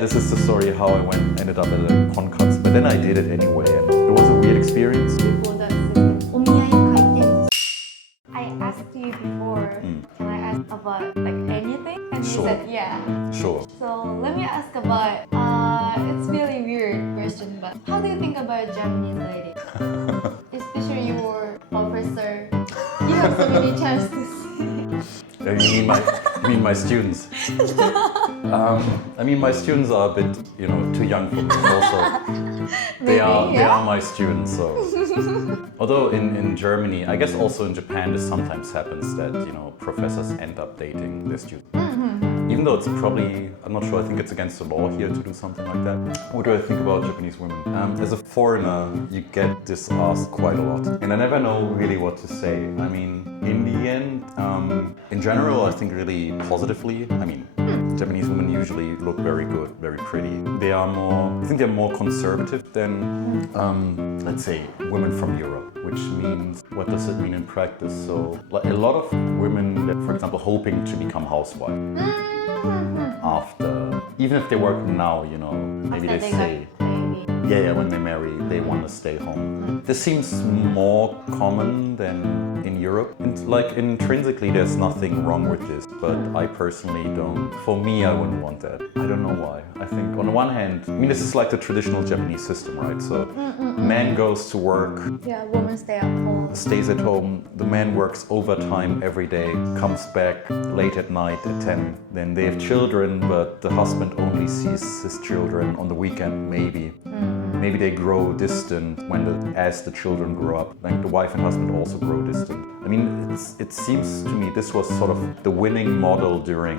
This is the story how I ended up at a con-cuts, but then I did it anyway, and it was a weird experience. Before that system, お見合い回転。I asked you before, can I ask about like anything? And you Sure. said yeah. Sure. So let me ask about, it's really weird question, but how do you think about Japanese lady? Especially your professor. You have so many chances to see. You mean my students? I mean my students are a bit, too young for me. Also, they are my students. So, although in Germany, I guess also in Japan, this sometimes happens that professors end up dating their students. Even though it's probably, I'm not sure, I think it's against the law here to do something like that. What do I think about Japanese women? As a foreigner, you get this asked quite a lot. And I never know really what to say. I mean, in the end, in general, I think really positively. I mean, Japanese women usually look very good, very pretty. I think they're more conservative than, let's say, women from Europe. Which means, what does it mean in practice? So, like a lot of women that, for example, hoping to become housewife after, even if they work now, maybe After they they say, got when they marry, they want to stay home. This seems more common than in Europe. And like intrinsically, there's nothing wrong with this, but I personally don't. For me, I wouldn't want that. I don't know why. I think on the one hand, this is like the traditional Japanese system, right? So, man goes to work. Yeah, women stay at home. Stays at home, the man works overtime every day, comes back late at night at 10. Then they have children, but the husband only sees his children on the weekend, maybe. Maybe they grow distant as the children grow up. Like the wife and husband also grow distant. I mean, it seems to me this was sort of the winning model during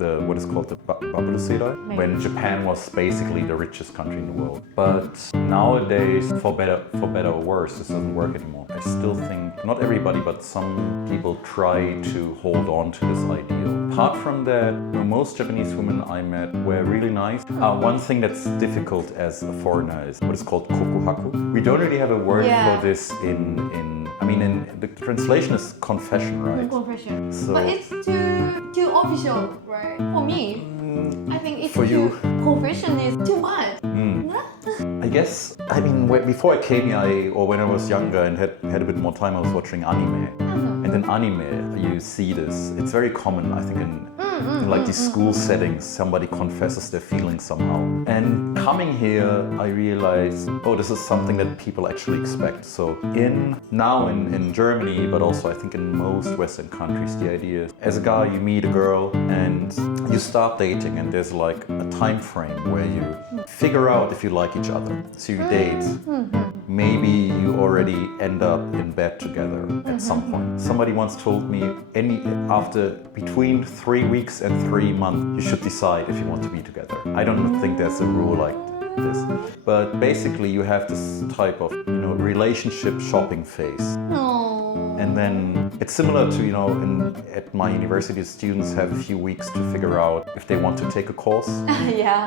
what is called the Bubble Seidai, when Japan was basically the richest country in the world. But nowadays, for better or worse, this doesn't work anymore. I still think, not everybody, but some people try to hold on to this ideal. Apart from that, most Japanese women I met were really nice. One thing that's difficult as a foreigner is what is called kokuhaku. We don't really have a word for this in the translation is confession, right? Confession. So, but it's too official, right? For me, I think it's for you. Confession is too much. I guess, before I came here, or when I was younger and had a bit more time, I was watching anime. And in anime, you see this. It's very common, I think, in like these school settings, somebody confesses their feelings somehow. And coming here, I realized, this is something that people actually expect. So now in Germany, but also I think in most Western countries, the idea is, as a guy, you meet a girl and you start dating, and there's like a time frame where you figure out if you like each other. So you date. Maybe you already end up in bed together at some point. Somebody once told me, after between 3 weeks and 3 months, you should decide if you want to be together. I don't think there's a rule like this. But basically, you have this type of, relationship shopping phase. And then it's similar to, at my university, students have a few weeks to figure out if they want to take a course,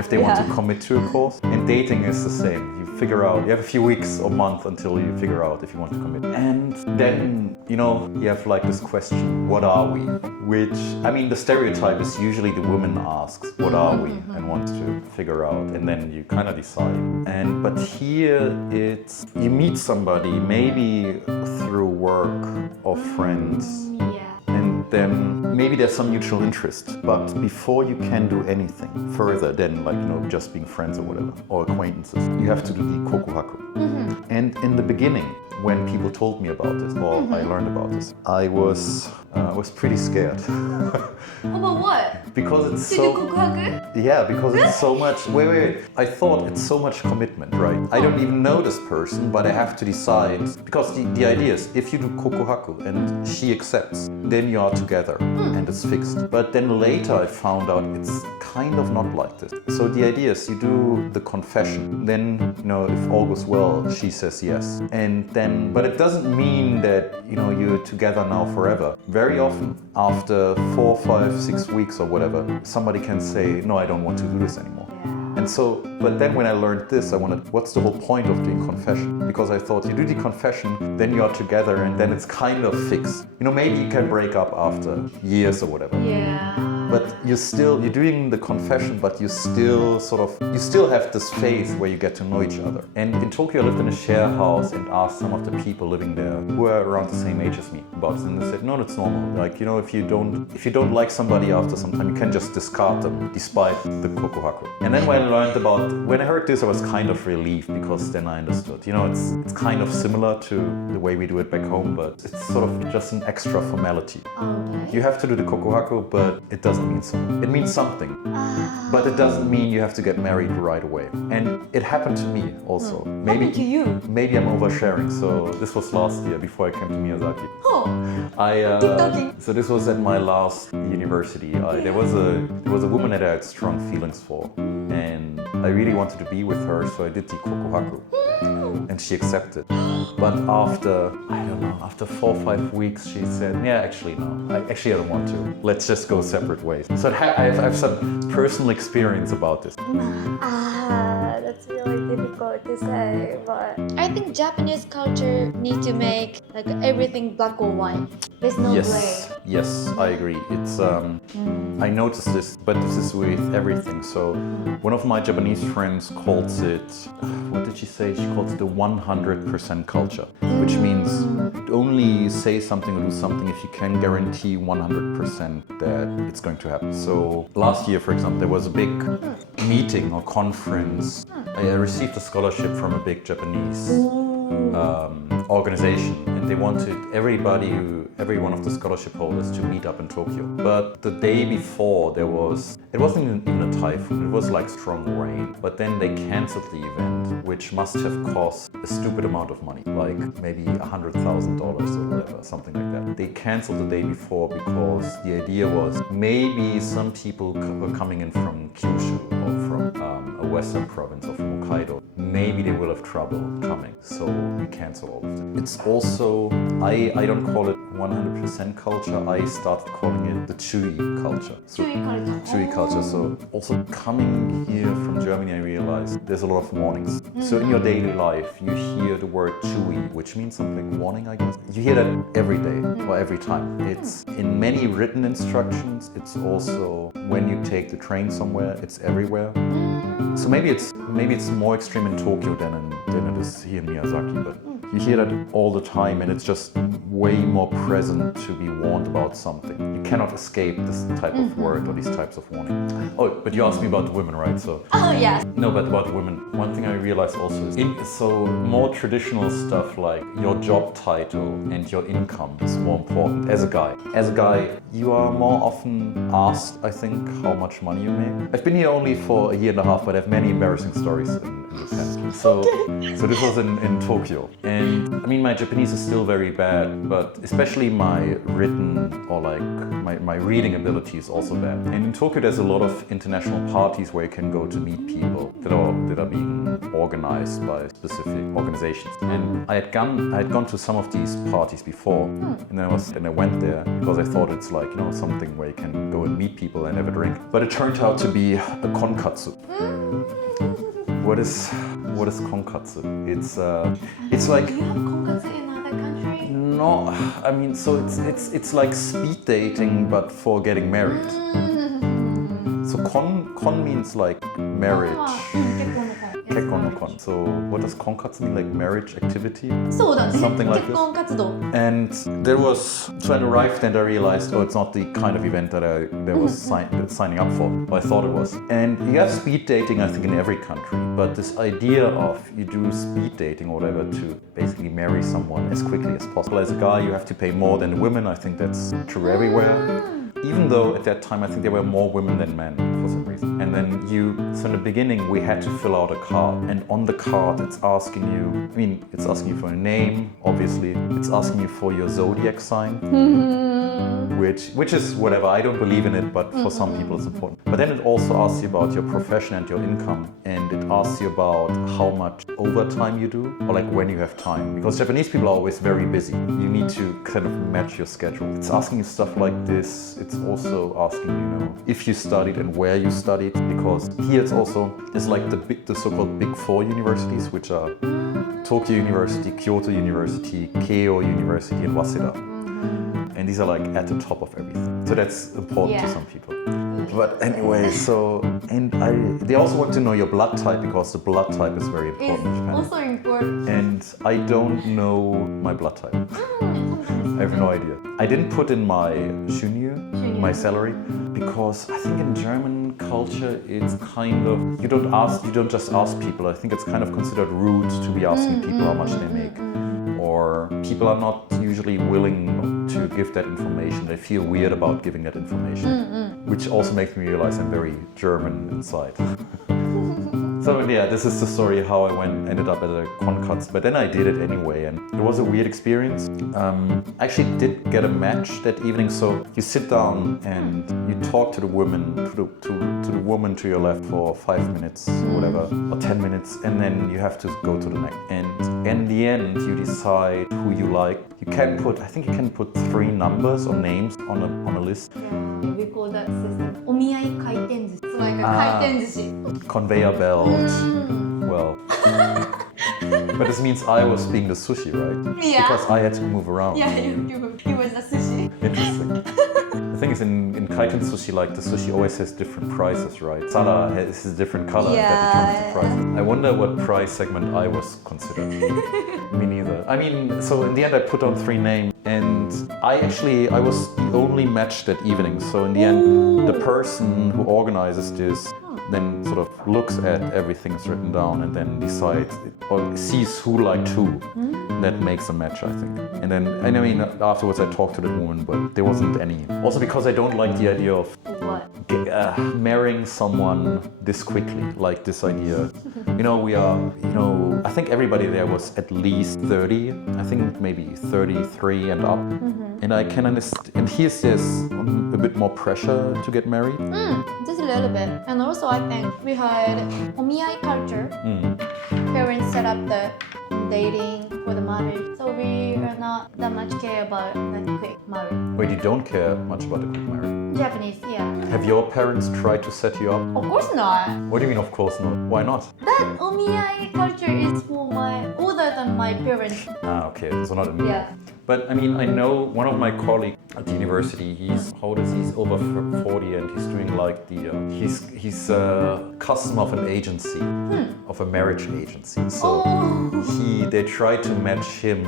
if they want to commit to a course. And dating is the same. You figure out, you have a few weeks or month until you figure out if you want to commit. And then, you have like this question, what are we? Which, the stereotype is usually the woman asks, what are we? And wants to figure out, and then you kind of decide. But here it's, you meet somebody, maybe through work or friends. And then maybe there's some mutual interest, but before you can do anything further than just being friends or whatever, or acquaintances, you have to do the kokuhaku. And in the beginning, when people told me about this, or I learned about this, I was pretty scared. About what? Because it's to so... do kokuhaku? Yeah, because it's so much... Wait. I thought it's so much commitment, right? I don't even know this person, but I have to decide. Because the idea is, if you do kokuhaku and she accepts, then you are together and it's fixed. But then later I found out it's kind of not like this. So the idea is, you do the confession, then, if all goes well, she says yes. And then, but it doesn't mean that, you're together now forever. Very often, after 4, 5, 6 weeks or whatever, somebody can say, no, I don't want to do this anymore. And so, but then when I learned this, I wondered, what's the whole point of doing confession? Because I thought, you do the confession, then you are together, and then it's kind of fixed. Maybe you can break up after years or whatever. Yeah. but you're doing the confession, but you still have this phase where you get to know each other. And in Tokyo, I lived in a share house and asked some of the people living there who were around the same age as me about it, and they said, no, that's normal. Like, you know, if you don't like somebody after some time, you can just discard them, despite the kokuhaku. And then when I heard this, I was kind of relieved, because then I understood. You know, it's kind of similar to the way we do it back home, but it's sort of just an extra formality. Okay. You have to do the kokuhaku, but it doesn't mean something. It means something, but it doesn't mean you have to get married right away. And it happened to me also. Maybe happened to you? Maybe I'm oversharing. So this was last year before I came to Miyazaki. Oh. Keep talking. So this was at my last university. There was a woman that I had strong feelings for, and I really wanted to be with her, so I did the kokuhaku, and she accepted. But after 4 or 5 weeks, she said, "Yeah, actually no, I don't want to. Let's just go separate ways." So I have some personal experience about this. That's really difficult to say, but I think Japanese culture needs to make like everything black or white. There's no gray. Yes, I agree. It's I noticed this, but this is with everything. So one of my Japanese friends calls it, what did she say? She calls it the 100% culture, which means only say something or do something if you can guarantee 100% that it's going to happen. So last year, for example, there was a big meeting or conference. I received a scholarship from a big Japanese organization, and they wanted every one of the scholarship holders to meet up in Tokyo. But the day before, it wasn't even a typhoon, it was like strong rain. But then they canceled the event, which must have cost a stupid amount of money, like maybe $100,000 or whatever, something like that. They canceled the day before because the idea was maybe some people were coming in from Kyushu or from a western province or from Hokkaido. Maybe they will have trouble coming, so we cancel all of it. It's also, I don't call it 100% culture, I started calling it the Chui culture. Chui culture. So also coming here from Germany, I realized there's a lot of warnings. So in your daily life, you hear the word Chui, which means something like warning, I guess. You hear that every day or every time. It's in many written instructions. It's also when you take the train somewhere, it's everywhere. So maybe it's more extreme in Tokyo than it is here in Miyazaki, but you hear that all the time, and it's just way more present to be warned about something. You cannot escape this type of word or these types of warning. Oh, but you asked me about the women, right? So yes. No, but about the women. One thing I realized also is so more traditional stuff like your job title and your income is more important as a guy. As a guy, you are more often asked, I think, how much money you make. I've been here only for a year and a half, but I have many embarrassing stories in Japan. So this was in Tokyo. And I mean, my Japanese is still very bad, but especially my written or like my reading ability is also bad. And in Tokyo, there's a lot of international parties where you can go to meet people that are being organized by specific organizations. And I had gone to some of these parties before, and I went there because I thought it's like, you know, something where you can go and meet people and have a drink. But it turned out to be a konkatsu. What is konkatsu? It's like. Do you have konkatsu in other countries? No, I mean, so it's like speed dating but for getting married. So kon means like marriage. Kekkon no kon. So what does konkatsu mean? Like marriage activity? Something like this. And so I arrived and I realized, it's not the kind of event that I was signing up for, but I thought it was. And you have speed dating, I think, in every country. But this idea of you do speed dating or whatever to basically marry someone as quickly as possible. As a guy, you have to pay more than women. I think that's true everywhere. Even though at that time I think there were more women than men for some reason. And then so in the beginning we had to fill out a card, and on the card it's asking you for a name, obviously. It's asking you for your zodiac sign, which is whatever, I don't believe in it, but for some people it's important. But then it also asks you about your profession and your income, and it asks you about how much overtime you do, or like when you have time. Because Japanese people are always very busy. You need to kind of match your schedule. It's asking you stuff like this. It's also asking you, if you studied and where you studied, because here it's like the so-called Big Four universities, which are Tokyo University, Kyoto University, Keio University, and Waseda. And these are like at the top of everything. So that's important to some people. But anyway, they also want to know your blood type because the blood type is very important in It's Japan. also important. And I don't know my blood type. I have no idea. I didn't put in my shunyu, my salary, because I think in German culture it's kind of you don't just ask people. I think it's kind of considered rude to be asking people how much they make. Or people are not usually willing to give that information. They feel weird about giving that information, which also makes me realize I'm very German inside. So yeah, this is the story how I ended up at a konkatsu, but then I did it anyway, and it was a weird experience. I actually did get a match that evening, so you sit down and you talk to the woman, to the woman to your left for 5 minutes or whatever, or 10 minutes, and then you have to go to the next. And in the end, you decide who you like. I think you can put 3 numbers or names on a list. Yeah, we call that system お見合い回転寿司. It's like a 回転寿司. Conveyor belt. Well, but this means I was being the sushi, right? Yeah. Because I had to move around. Yeah, you was the sushi. Interesting. The thing is, in kaiten sushi, like the sushi always has different prices, right? Sara has a different color that determines the price. I wonder what price segment I was considered. Me neither. I mean, so in the end I put on 3 names, and I was the only match that evening. So in the end, the person who organizes this then sort of looks at everything that's written down and then decides or sees who liked who. That makes a match, I think. And then, I mean, afterwards I talked to the woman, but there wasn't any. Also because I don't like the idea of What? marrying someone this quickly, like this idea. I think everybody there was at least 30, I think maybe 33 and up. And I can understand, and here's this a bit more pressure to get married. Just a little bit. And also I think we had お見合い culture. Parents set up the dating for the marriage. So we are not that much care about like quick marriage. Wait, you don't care much about a quick marriage? Japanese, yeah. Have your parents tried to set you up? Of course not. What do you mean, of course not? Why not? That お見合い culture is for older than my parents. Okay, so not in Yeah. But I mean, I know one of my colleagues at the university, he's over 40 and he's doing like he's a customer of an agency, of a marriage agency. So they try to match him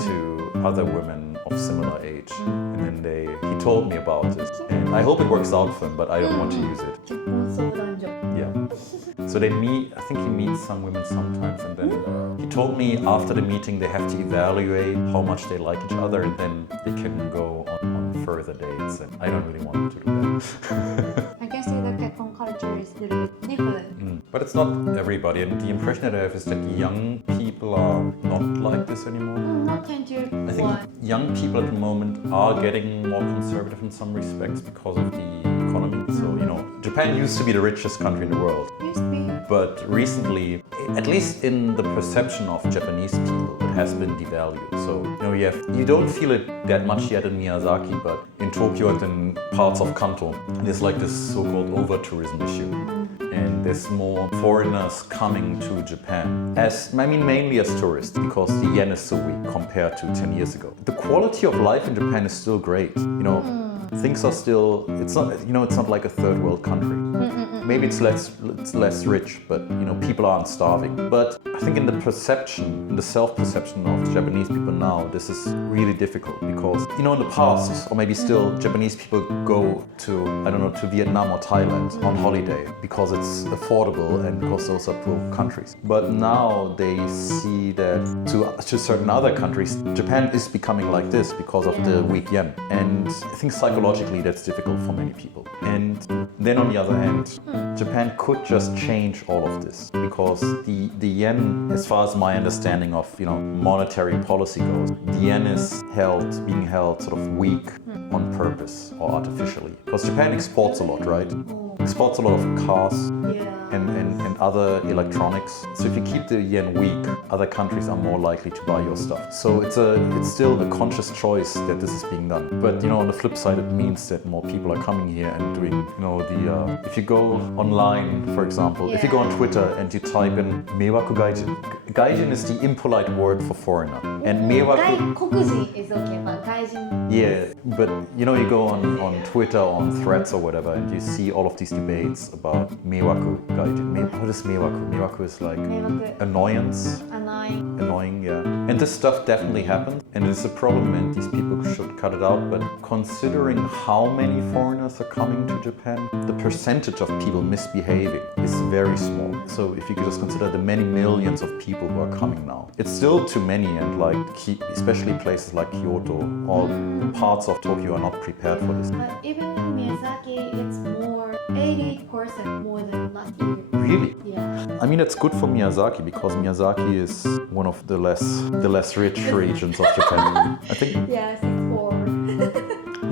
to other women of similar age. And then he told me about it. And I hope it works out for him, but I don't want to use it. 結婚相談所. Yeah. So they meet, I think he meets some women sometimes, and then he told me after the meeting they have to evaluate how much they like each other, and then they can go on further dates, and I don't really want to do that. I guess the 結婚 culture is a little bit different. But it's not everybody, and the impression that I have is that young people are not like this anymore. Not tend to. I think young people at the moment are getting more conservative in some respects because of the economy. So, Japan used to be the richest country in the world. Used to be. But recently, at least in the perception of Japanese people, it has been devalued. So, you don't feel it that much yet in Miyazaki, but in Tokyo and in parts of Kanto, there's like this so-called over-tourism issue. And there's more foreigners coming to Japan, mainly as tourists, because the yen is so weak compared to 10 years ago. The quality of life in Japan is still great. Things are still, it's not like a third world country. Maybe it's less rich, but people aren't starving. But I think in the self-perception of Japanese people now, this is really difficult because, in the past, or maybe still, Japanese people go to Vietnam or Thailand on holiday because it's affordable and because those are poor countries. But now they see that to certain other countries, Japan is becoming like this because of the weak yen. And I think psychologically that's difficult for many people. And then on the other hand, Japan could just change all of this because the yen, as far as my understanding of monetary policy goes, the yen is being held sort of weak on purpose or artificially. Because Japan exports a lot, right? Exports a lot of cars and other electronics. So if you keep the yen weak, other countries are more likely to buy your stuff. So it's still a conscious choice that this is being done. But on the flip side, it means that more people are coming here and doing, if you go online, for example, if you go on Twitter and you type in Meiwaku Gaijin. Gaijin is the impolite word for foreigner. And Meiwaku... 外国人 is okay, but 外人... Yeah, but you go on Twitter, on threads or whatever, and you see all of these debates about Meiwaku Gaijin. What is Meiwaku? Meiwaku is like annoyance. Annoying, yeah. And this stuff definitely happens, and it's a problem, and these people should cut it out. But considering how many foreigners are coming to Japan, the percentage of people misbehaving is very small. So if you could just consider the many millions of people who are coming now, it's still too many, and especially places like Kyoto or parts of Tokyo are not prepared for this. But even in Miyazaki, it's more 80% more than last year. Really? Yeah. I mean, it's good for Miyazaki because Miyazaki is one of the less rich regions of Japan. I think. Yes, it's poor.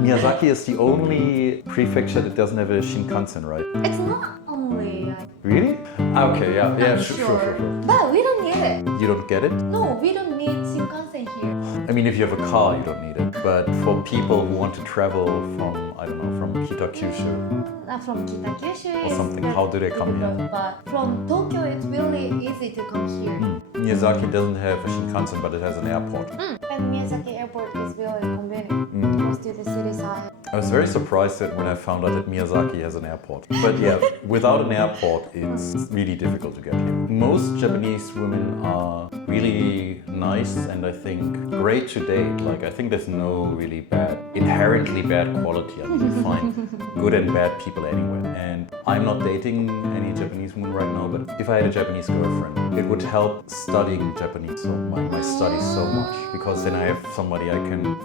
Miyazaki is the only prefecture that doesn't have a Shinkansen, right? It's not only. Really? Okay, yeah, sure. But we don't need it. You don't get it? No, we don't need Shinkansen here. I mean, if you have a car, you don't need it. But for people who want to travel from, I don't know, from Kitakyushu. From Kitakyushu or something, how do they come here? But from Tokyo, it's really easy to come here. Miyazaki doesn't have a Shinkansen, but it has an airport. And Miyazaki airport is really convenient. Close to the city side. I was very surprised when I found out that Miyazaki has an airport. But yeah, without an airport, it's really difficult to get here. Most Japanese women are really nice and I think great to date. I think there's no really inherently bad quality. I mean, you find good and bad people anywhere. And I'm not dating any Japanese woman right now, but if I had a Japanese girlfriend, it would help studying Japanese, my studies so much, because then I have somebody I can,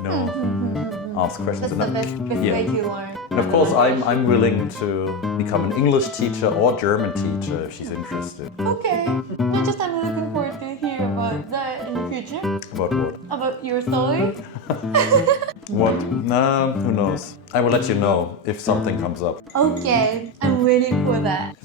ask questions. That's the best way to learn. And of course, I'm willing to become an English teacher or German teacher if she's interested. Okay. I'm looking forward to hear about that in the future. About what? About your story. What? Who knows? I will let you know if something comes up. Okay, I'm waiting for that.